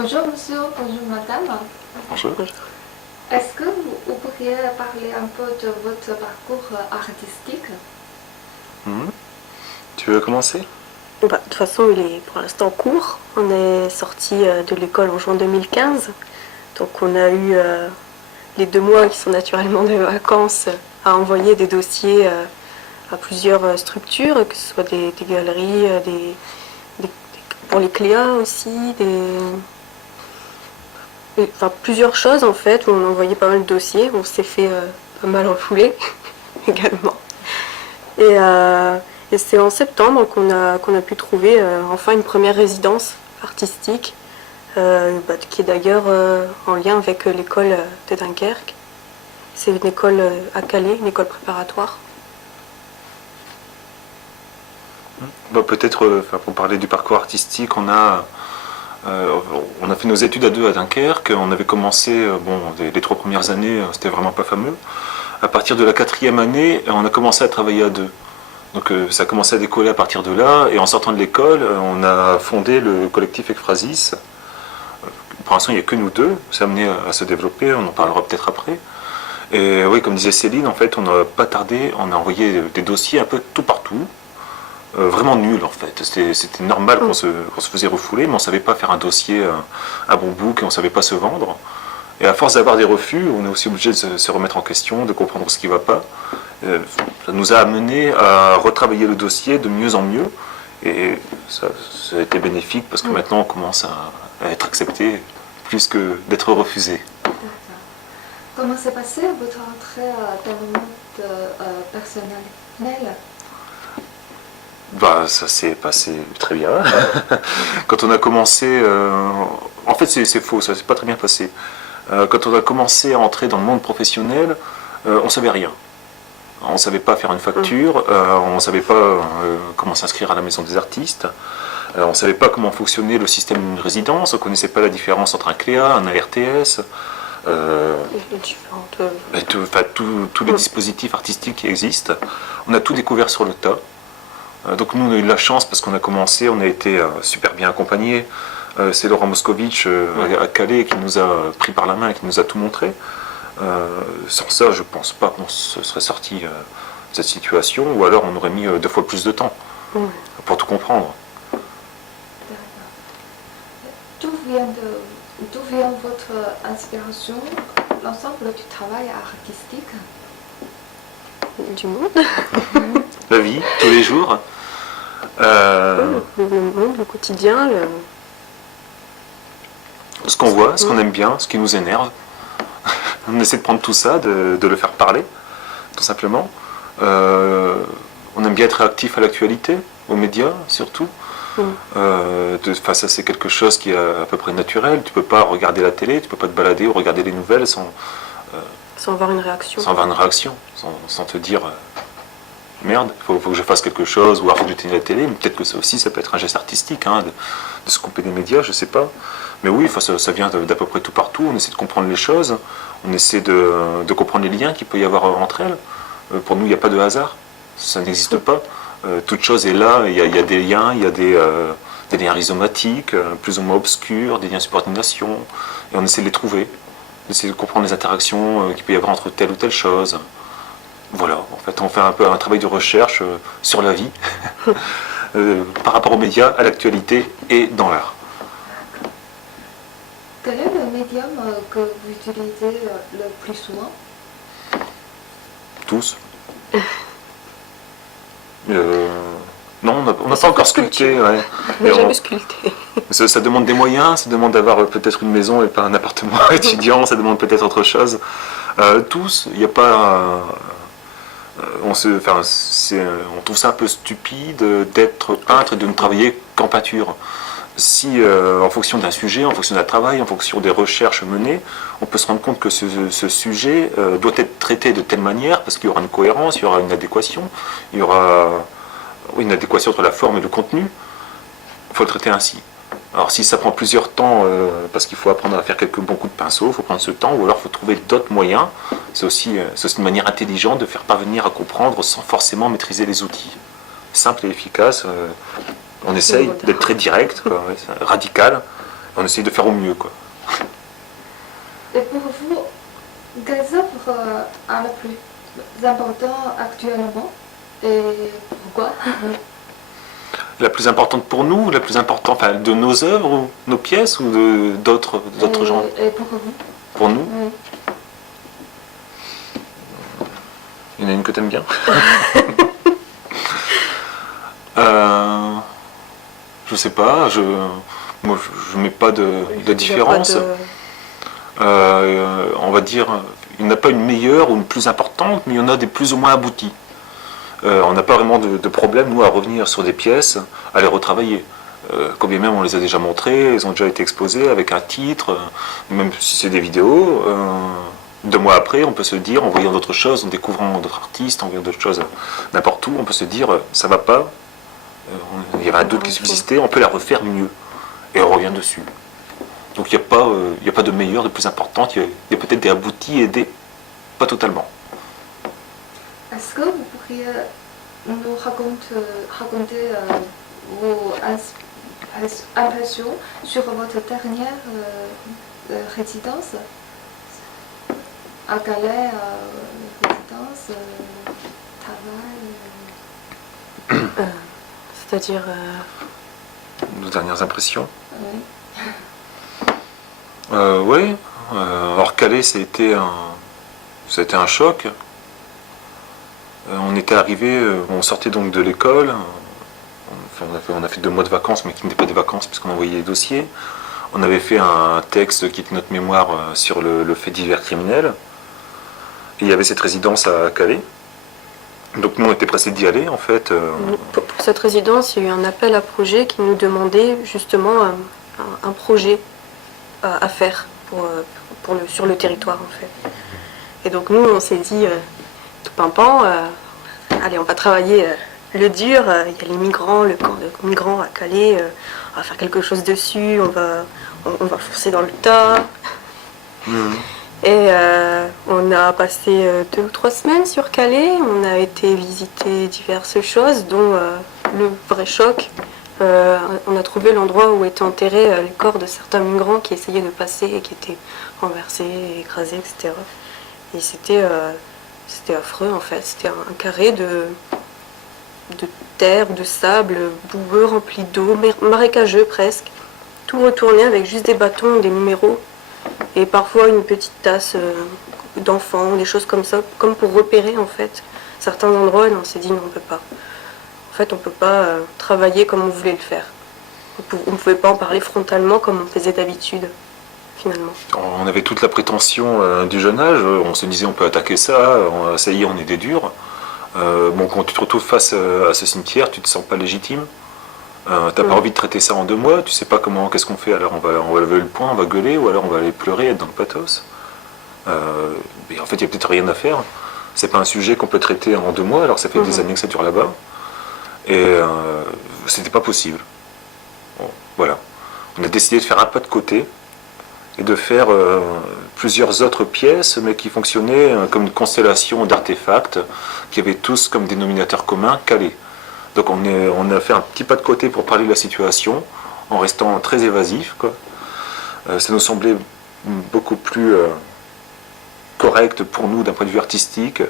Bonjour monsieur, bonjour madame. Bonjour. Est-ce que vous pourriez parler un peu de votre parcours artistique? Tu veux commencer? De toute façon, il est pour l'instant court. On est sorti de l'école en juin 2015. Donc on a eu les 2 mois qui sont naturellement des vacances à envoyer des dossiers à plusieurs structures, que ce soit des galeries, pour les Cléas aussi, enfin, plusieurs choses en fait, où on a envoyé pas mal de dossiers. On s'est fait pas mal refouler également. Et c'est en septembre qu'on a pu trouver enfin une première résidence artistique, qui est d'ailleurs en lien avec l'école de Dunkerque. C'est une école à Calais, une école préparatoire. Peut-être, pour parler du parcours artistique, on a fait nos études à 2 à Dunkerque. On avait commencé, les 3 premières années, c'était vraiment pas fameux. À partir de la 4e année, on a commencé à travailler à 2. Donc ça a commencé à décoller à partir de là, et en sortant de l'école, on a fondé le collectif Ekphrasis. Pour l'instant, il n'y a que nous 2, c'est amené à se développer, on en parlera peut-être après. Et oui, comme disait Céline, en fait, on n'a pas tardé, on a envoyé des dossiers un peu tout partout, vraiment nuls en fait. C'était normal qu'on se faisait refouler, mais on ne savait pas faire un dossier à bon bouc, et on ne savait pas se vendre. Et à force d'avoir des refus, on est aussi obligé de se remettre en question, de comprendre ce qui ne va pas. Ça nous a amené à retravailler le dossier de mieux en mieux, et ça a été bénéfique parce que maintenant on commence à être accepté plus que d'être refusé. Comment s'est passée votre entrée dans le monde personnel? Ça s'est passé très bien. Quand on a commencé, en fait c'est faux, ça s'est pas très bien passé. Quand on a commencé à entrer dans le monde professionnel, on savait rien. On ne savait pas faire une facture, on ne savait pas comment s'inscrire à la maison des artistes, on ne savait pas comment fonctionnait le système d'une résidence, on ne connaissait pas la différence entre un Cléa, un ARTS, tous les dispositifs artistiques qui existent. On a tout découvert sur le tas. Donc nous on a eu de la chance parce qu'on a commencé, on a été super bien accompagnés. C'est Laurent Moscovitch à Calais qui nous a pris par la main et qui nous a tout montré. Sans ça, je pense pas qu'on se serait sorti de cette situation, ou alors on aurait mis 2 fois plus de temps pour tout comprendre. D'où vient votre inspiration, l'ensemble du travail artistique? Du monde. La vie, tous les jours. Le monde, le quotidien. Ce qu'on voit, ce qu'on aime bien, ce qui nous énerve. On essaie de prendre tout ça, de le faire parler, tout simplement. On aime bien être réactif à l'actualité, aux médias surtout. Ça c'est quelque chose qui est à peu près naturel. Tu ne peux pas regarder la télé, tu ne peux pas te balader ou regarder les nouvelles sans avoir une réaction. Sans avoir une réaction, sans te dire merde, il faut que je fasse quelque chose, ou alors il faut que j'éteigne la télé. Mais peut-être que ça aussi, ça peut être un geste artistique, de se couper des médias, je sais pas. Mais oui, ça vient d'à peu près tout partout. On essaie de comprendre les choses, on essaie de comprendre les liens qu'il peut y avoir entre elles. Pour nous, il n'y a pas de hasard, ça n'existe pas. Toute chose est là, il y a des liens, il y a des liens rhizomatiques, plus ou moins obscurs, des liens de subordination, et on essaie de les trouver, on essaie de comprendre les interactions qu'il peut y avoir entre telle ou telle chose. Voilà, en fait, on fait un peu un travail de recherche sur la vie, par rapport aux médias, à l'actualité et dans l'art. Quel est le médium que vous utilisez le plus souvent? Tous. Non, on n'a pas encore sculpté. Ouais. On n'a jamais sculpté. Ça demande des moyens, ça demande d'avoir peut-être une maison et pas un appartement étudiant, ça demande peut-être autre chose. Tous, il n'y a pas... on trouve ça un peu stupide d'être peintre et de ne travailler qu'en peinture. Si, en fonction d'un sujet, en fonction d'un travail, en fonction des recherches menées, on peut se rendre compte que ce sujet doit être traité de telle manière, parce qu'il y aura une cohérence, il y aura une adéquation, il y aura une adéquation entre la forme et le contenu, il faut le traiter ainsi. Alors si ça prend plusieurs temps, parce qu'il faut apprendre à faire quelques bons coups de pinceau, il faut prendre ce temps, ou alors il faut trouver d'autres moyens, c'est aussi une manière intelligente de faire parvenir à comprendre sans forcément maîtriser les outils. Simple et efficace. On essaye d'être très direct, radical, on essaye de faire au mieux, quoi. Et pour vous, quelles œuvres sont les plus importantes actuellement et pourquoi? La plus importante pour nous, la plus importante, enfin, de nos œuvres, ou nos pièces, ou d'autres genres? Et pour vous? Pour nous, Oui. il y en a une que t'aimes bien. Je sais pas, moi je mets pas de différence. On va dire, il n'y en a pas une meilleure ou une plus importante, mais il y en a des plus ou moins abouties. On n'a pas vraiment de problème, nous, à revenir sur des pièces, à les retravailler. Quand bien même on les a déjà montrées, elles ont déjà été exposées avec un titre, même si c'est des vidéos. 2 mois après, on peut se dire, en voyant d'autres choses, en découvrant d'autres artistes, en voyant d'autres choses n'importe où, on peut se dire, ça va pas, il y avait un doute qui subsistait, on peut la refaire mieux. Et on revient dessus. Donc il n'y a pas de meilleure, de plus importante, il y a peut-être des aboutis et des pas totalement. Est-ce que vous pourriez nous raconter vos impressions sur votre dernière résidence à Calais, résidence, travail? C'est-à-dire... Nos dernières impressions. Oui. Oui. Alors Calais, ça a été un choc. On était arrivé, on sortait donc de l'école. On a fait 2 mois de vacances, mais qui n'étaient pas des vacances puisqu'on envoyait les dossiers. On avait fait un texte qui était notre mémoire sur le fait divers criminel. Et il y avait cette résidence à Calais. Donc nous on était pressés d'y aller en fait. Pour cette résidence, il y a eu un appel à projet qui nous demandait justement un projet à faire sur le territoire en fait. Et donc nous on s'est dit tout pimpant, allez on va travailler le dur, il y a les migrants, le camp de migrants à Calais, on va faire quelque chose dessus, on va foncer dans le tas. Et on a passé 2 ou 3 semaines sur Calais, on a été visiter diverses choses, dont le vrai choc. On a trouvé l'endroit où étaient enterrés les corps de certains migrants qui essayaient de passer et qui étaient renversés, écrasés, etc. Et c'était affreux en fait, c'était un carré de terre, de sable, boueux, rempli d'eau, marécageux presque, tout retourné avec juste des bâtons, des numéros. Et parfois une petite tasse d'enfants, des choses comme ça, comme pour repérer en fait certains endroits. Et on s'est dit non, on peut pas. En fait, on peut pas travailler comme on voulait le faire. On ne pouvait pas en parler frontalement comme on faisait d'habitude, finalement. On avait toute la prétention du jeune âge. On se disait on peut attaquer ça. Ça y est, on est des durs. Bon, quand tu te retrouves face à ce cimetière, tu te sens pas légitime. T'as pas envie de traiter ça en 2 mois, tu sais pas qu'est-ce qu'on fait, alors on va lever le poing, on va gueuler, ou alors on va aller pleurer, être dans le pathos. Mais en fait, il n'y a peut-être rien à faire. C'est pas un sujet qu'on peut traiter en 2 mois, alors ça fait des années que ça dure là-bas. Et c'était pas possible. Bon, voilà. On a décidé de faire un pas de côté et de faire plusieurs autres pièces, mais qui fonctionnaient comme une constellation d'artefacts, qui avaient tous comme dénominateur commun Calais. Donc on a fait un petit pas de côté pour parler de la situation, en restant très évasif, quoi. Ça nous semblait beaucoup plus correct pour nous d'un point de vue artistique,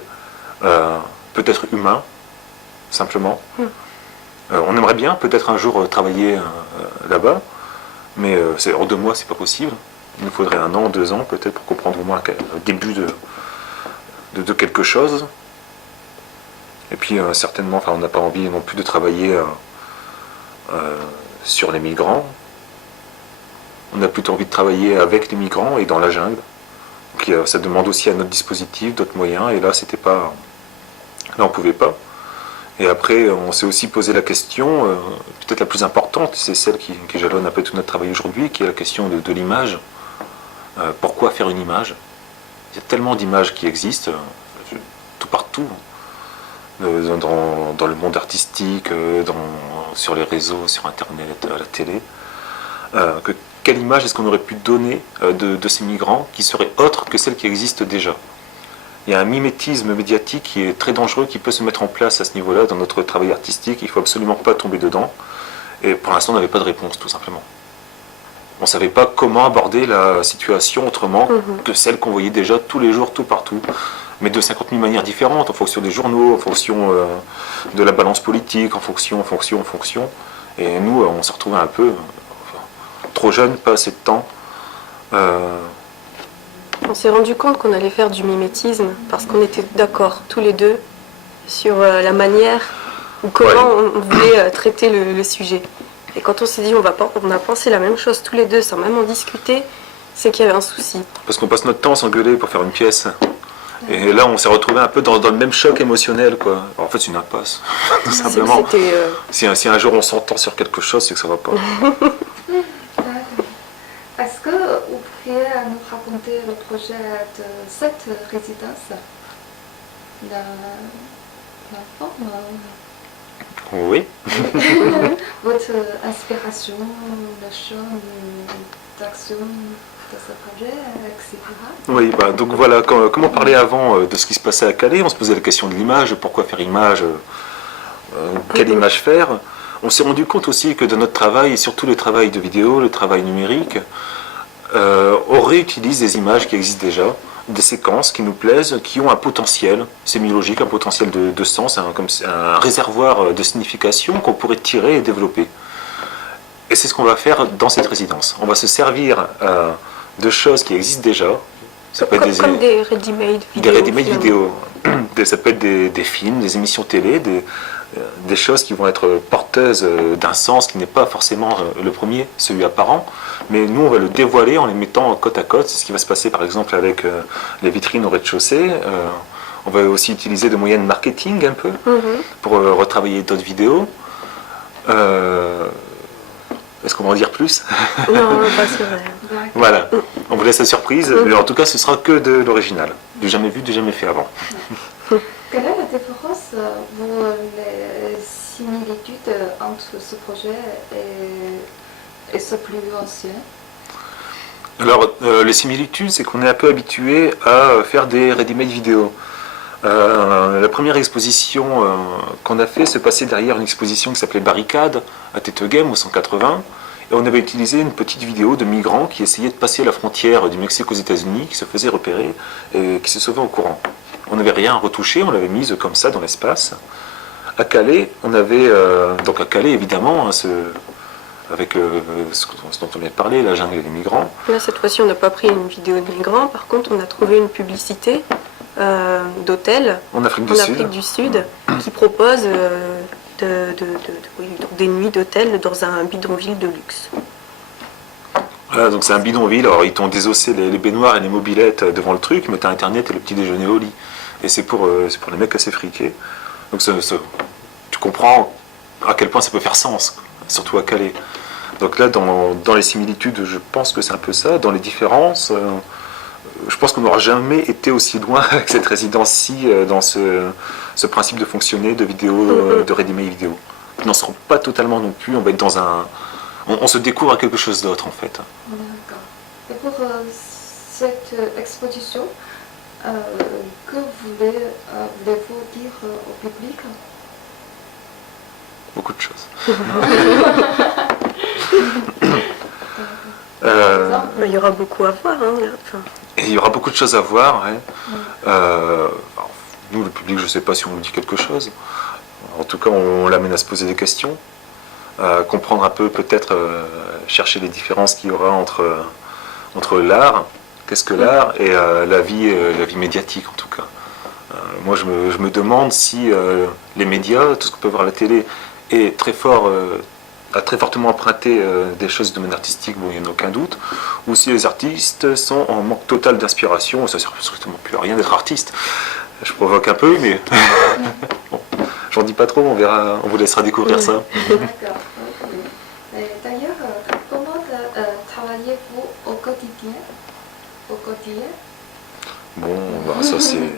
peut-être humain, simplement. On aimerait bien peut-être un jour travailler là-bas, mais en 2 mois c'est pas possible. Il nous faudrait 1 an, 2 ans peut-être pour comprendre au moins le début de quelque chose. Et puis certainement, on n'a pas envie non plus de travailler sur les migrants. On a plutôt envie de travailler avec les migrants et dans la jungle. Donc, ça demande aussi un autre dispositif, d'autres moyens. Et là, là, on pouvait pas. Et après, on s'est aussi posé la question, peut-être la plus importante, c'est celle qui jalonne un peu tout notre travail aujourd'hui, qui est la question de l'image. Pourquoi faire une image? Il y a tellement d'images qui existent, tout partout. Dans le monde artistique, sur les réseaux, sur Internet, à la télé. Quelle image est-ce qu'on aurait pu donner de ces migrants qui serait autre que celle qui existe déjà? Il y a un mimétisme médiatique qui est très dangereux, qui peut se mettre en place à ce niveau-là dans notre travail artistique. Il ne faut absolument pas tomber dedans. Et pour l'instant, on n'avait pas de réponse, tout simplement. On ne savait pas comment aborder la situation autrement Mhm. que celle qu'on voyait déjà tous les jours, tout partout. Mais de 50 000 manières différentes, en fonction des journaux, en fonction de la balance politique, en fonction. Et nous, on s'est retrouvés un peu trop jeunes, pas assez de temps. On s'est rendu compte qu'on allait faire du mimétisme parce qu'on était d'accord tous les deux sur la manière ou comment on voulait traiter le sujet. Et quand on s'est dit on a pensé la même chose tous les deux sans même en discuter, c'est qu'il y avait un souci. Parce qu'on passe notre temps à s'engueuler pour faire une pièce. Et là, on s'est retrouvé un peu dans le même choc émotionnel, quoi. Alors, en fait, c'est une impasse, tout simplement. C'était, Si un jour on s'entend sur quelque chose, c'est que ça va pas. D'accord. Est-ce que vous pourriez nous raconter le projet de cette résidence? La forme, Oui. votre inspiration, le champ d'action de ce projet, etc. Oui, bah, donc voilà, comme on parlait avant de ce qui se passait à Calais, on se posait la question de l'image, pourquoi faire image, quelle image faire. On s'est rendu compte aussi que de notre travail, et surtout le travail de vidéo, le travail numérique, on réutilise des images qui existent déjà, des séquences qui nous plaisent, qui ont un potentiel sémiologique, un potentiel de sens, comme un réservoir de signification qu'on pourrait tirer et développer. Et c'est ce qu'on va faire dans cette résidence. On va se servir de choses qui existent déjà. Ça peut être comme des ready-made vidéos. des ready-made vidéos. Ça peut être des films, des émissions télé, des choses qui vont être porteuses d'un sens qui n'est pas forcément le premier, celui apparent, mais nous on va le dévoiler en les mettant côte à côte. C'est ce qui va se passer par exemple avec les vitrines au rez-de-chaussée. On va aussi utiliser des moyens de marketing un peu pour retravailler d'autres vidéos. Est-ce qu'on va en dire plus? Non, pas c'est vrai. D'accord. Voilà, on vous laisse la surprise, mais en tout cas ce sera que de l'original, du jamais vu, du jamais fait avant. Quelle est la différence ou les similitudes entre ce projet et ce plus ancien? Alors, les similitudes, c'est qu'on est un peu habitué à faire des ready-made vidéos. La première exposition qu'on a fait se passait derrière une exposition qui s'appelait Barricade à Téteuguem au 180. Et on avait utilisé une petite vidéo de migrants qui essayaient de passer la frontière du Mexique aux États-Unis, qui se faisaient repérer et qui se sauvaient au courant. On n'avait rien retouché, on l'avait mise comme ça dans l'espace. À Calais, on avait, donc à Calais évidemment, avec ce dont on vient de parler, la jungle et les migrants. Là, cette fois-ci, on n'a pas pris une vidéo de migrants. Par contre, on a trouvé une publicité d'hôtel En Afrique du Sud qui propose donc des nuits d'hôtel dans un bidonville de luxe. Voilà, donc c'est un bidonville, alors ils t'ont désossé les baignoires et les mobylettes devant le truc, mais t'as internet et le petit déjeuner au lit. Et c'est pour les mecs assez friqués. Donc tu comprends à quel point ça peut faire sens, surtout à Calais. Donc là, dans les similitudes, je pense que c'est un peu ça. Dans les différences, je pense qu'on n'aura jamais été aussi loin avec cette résidence-ci dans ce principe de fonctionner de vidéo, de ready-made vidéo. Ils n'en seront pas totalement non plus, on va être dans un... On se découvre à quelque chose d'autre en fait. D'accord. Et pour cette exposition, que voulez-vous dire au public? Beaucoup de choses. Il y aura beaucoup à voir. Hein, là. Enfin, Et il y aura beaucoup de choses à voir. Ouais. Alors, nous, le public, je ne sais pas si on nous dit quelque chose. En tout cas, on l'amène à se poser des questions, à comprendre un peu, peut-être, chercher les différences qu'il y aura entre l'art, qu'est-ce que l'art, et la vie médiatique, en tout cas. Moi, je me demande si les médias, tout ce qu'on peut voir à la télé, est très fort... a très fortement emprunté des choses de domaine artistique, bon, il n'y en a aucun doute, ou si les artistes sont en manque total d'inspiration, ça ne sert strictement plus à rien d'être artiste. Je provoque un peu, mais bon, j'en dis pas trop, on verra, on vous laissera découvrir ça. D'accord. Et d'ailleurs, comment travaillez-vous au quotidien? Bon, bah, ça c'est...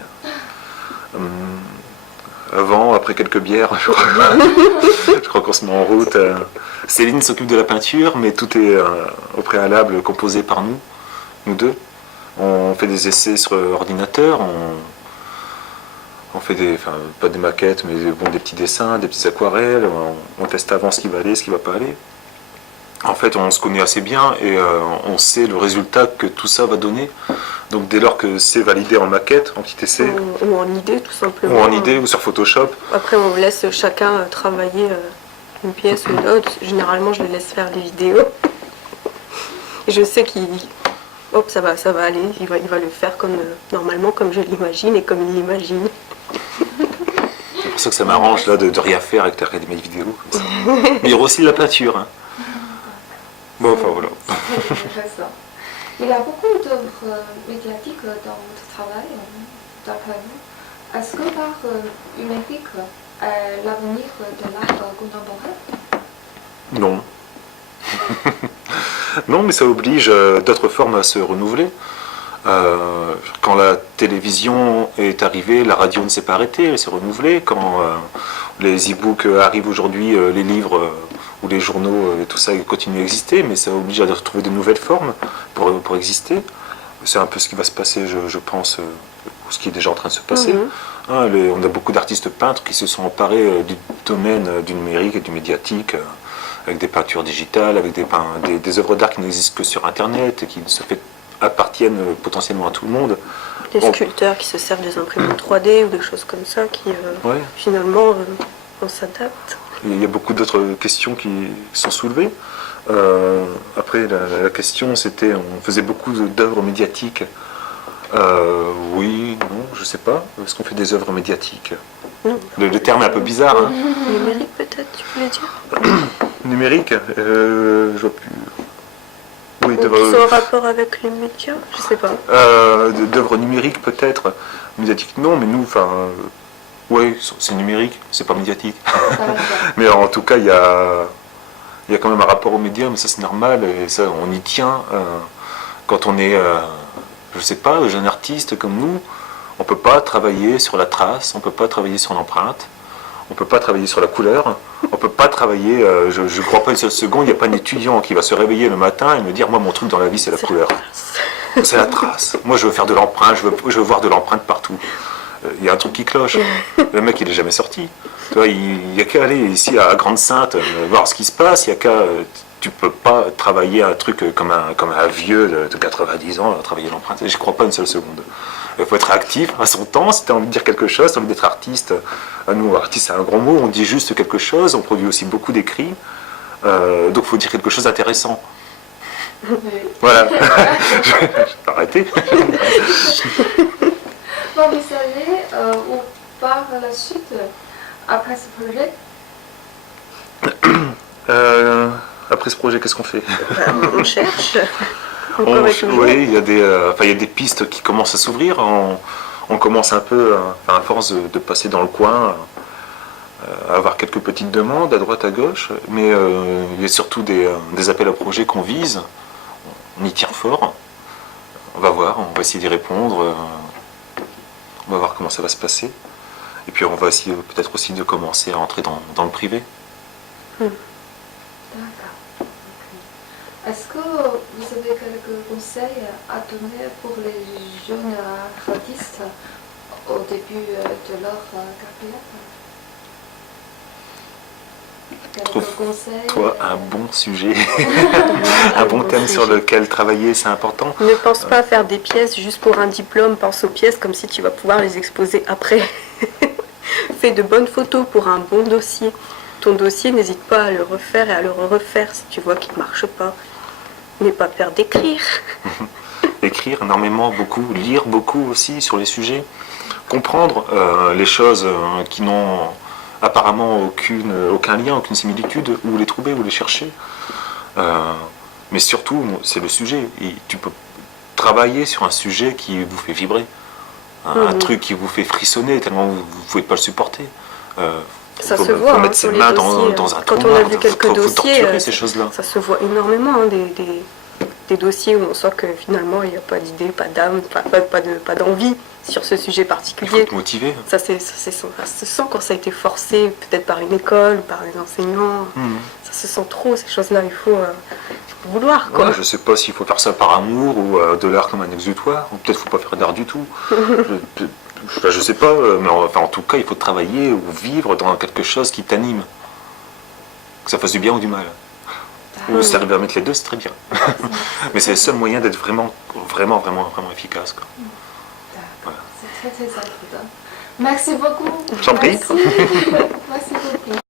avant, après quelques bières, je crois qu'on se met en route. Céline s'occupe de la peinture, mais tout est au préalable composé par nous deux. On fait des essais sur ordinateur, on fait pas des maquettes, mais bon, des petits dessins, des petites aquarelles, on teste avant ce qui va aller, ce qui va pas aller. En fait, on se connaît assez bien et on sait le résultat que tout ça va donner. Donc dès lors que c'est validé en maquette, en petit essai, Ou en idée, tout simplement. ou en idée, ou sur Photoshop, Après, on laisse chacun travailler une pièce ou une autre. Généralement, je le laisse faire des vidéos. Et je sais qu'il... Hop, ça va aller. Il va le faire comme normalement, comme je l'imagine et comme il l'imagine. c'est pour ça que ça m'arrange là de rien faire et que tu regardes mes vidéos comme ça. Mais il y aura aussi de la peinture. Hein. Bon, enfin voilà. C'est très intéressant. Il y a beaucoup d'œuvres médiatiques dans votre travail, d'après vous. Est-ce que l'art numérique est l'avenir de l'art contemporain? Non. Non, mais ça oblige d'autres formes à se renouveler. Quand la télévision est arrivée, la radio ne s'est pas arrêtée, elle s'est renouvelée. Quand les e-books arrivent aujourd'hui, les livres ou les journaux, tout ça continue à exister, mais ça oblige à retrouver de nouvelles formes pour exister. C'est un peu ce qui va se passer, je pense, ou ce qui est déjà en train de se passer. Hein, on a beaucoup d'artistes peintres qui se sont emparés du domaine du numérique et du médiatique, avec des peintures digitales, avec des œuvres d'art qui n'existent que sur Internet et qui appartiennent potentiellement à tout le monde. Les sculpteurs qui se servent des imprimantes 3D ou des choses comme ça qui, Ouais. finalement, on s'adapte. Il y a beaucoup d'autres questions qui sont soulevées. Après, la question, c'était, on faisait beaucoup d'œuvres médiatiques. Oui, non, je sais pas. Est-ce qu'on fait des œuvres médiatiques? Non. Le terme est un peu bizarre. Hein. Numérique, peut-être, tu voulais dire? Numérique, je vois plus. Oui, Ou qui sont en rapport avec les médias, je sais pas. d'œuvres numériques peut-être, médiatiques non, mais nous, enfin, oui, c'est numérique, c'est pas médiatique. Mais en tout cas, il y a quand même un rapport aux médias, mais ça c'est normal, et ça on y tient. Quand on est, je sais pas, jeune artiste comme nous, on peut pas travailler sur la trace, on peut pas travailler sur l'empreinte, on peut pas travailler sur la couleur, on peut pas travailler, je crois pas une seule seconde, il n'y a pas un étudiant qui va se réveiller le matin et me dire, moi mon truc dans la vie c'est la couleur. C'est la trace. Moi je veux faire de l'empreinte, je veux voir de l'empreinte partout. Il y a un truc qui cloche. Le mec il est jamais sorti. Tu vois, il n'y a qu'à aller ici à Grande-Sainte, voir ce qui se passe, il y a qu'à... Tu peux pas travailler un truc comme un vieux de 90 ans, travailler l'empreinte. Je crois pas une seule seconde. Il faut être actif à son temps, si tu as envie de dire quelque chose, si tu as envie d'être artiste. Nous, artiste, c'est un grand mot, on dit juste quelque chose, on produit aussi beaucoup d'écrits. Donc il faut dire quelque chose d'intéressant. Oui. Voilà. Je vais arrêter. Bon, vous savez, ou par la suite, après ce projet, Après ce projet, qu'est-ce qu'on fait? On cherche. Encore et toujours. Oui, il y a des pistes qui commencent à s'ouvrir. On commence un peu, à force de passer dans le coin, à avoir quelques petites demandes à droite, à gauche. Mais il y a surtout des appels à projets qu'on vise. On y tient fort. On va voir, on va essayer d'y répondre. On va voir comment ça va se passer. Et puis on va essayer peut-être aussi de commencer à entrer dans le privé. d'accord. Ok. Est-ce que vous avez quelques conseils à donner pour les jeunes artistes au début de leur carrière? Quelques conseils Toi, un bon sujet, un bon thème sur lequel travailler, c'est important. Ne pense pas à faire des pièces juste pour un diplôme, pense aux pièces comme si tu vas pouvoir les exposer après. Fais de bonnes photos pour un bon dossier. Ton dossier, n'hésite pas à le refaire et à le refaire si tu vois qu'il ne marche pas. N'aie pas peur d'écrire. Écrire énormément, beaucoup, lire beaucoup aussi sur les sujets, comprendre les choses qui n'ont apparemment aucun lien, aucune similitude, ou les trouver, ou les chercher. Mais surtout, c'est le sujet. Et tu peux travailler sur un sujet qui vous fait vibrer, un truc qui vous fait frissonner tellement vous ne pouvez pas le supporter. Ça faut se voit mettre ses sur les mains dossiers. dans un Quand trou on a noir, vu quelques faut dossiers, torturer ces choses-là. ça se voit énormément, des dossiers où on sent que finalement il n'y a pas d'idée, pas d'âme, pas d'envie sur ce sujet Il faut particulier. être motivé. Ça se sent quand ça a été forcé, peut-être par une école, par les enseignants. Ça se sent trop, ces choses-là. Il faut vouloir, quoi. Ouais, je sais pas s'il faut faire ça par amour ou de l'art comme un exutoire, ou peut-être faut pas faire d'art du tout. Je sais pas, mais en tout cas, il faut travailler ou vivre dans quelque chose qui t'anime. Que ça fasse du bien ou du mal. Ou si tu arrives à mettre les deux, c'est très bien. Mais c'est le seul moyen d'être vraiment efficace, quoi. D'accord. C'est très très agréable. Merci beaucoup. J'en prie. Merci. Merci beaucoup.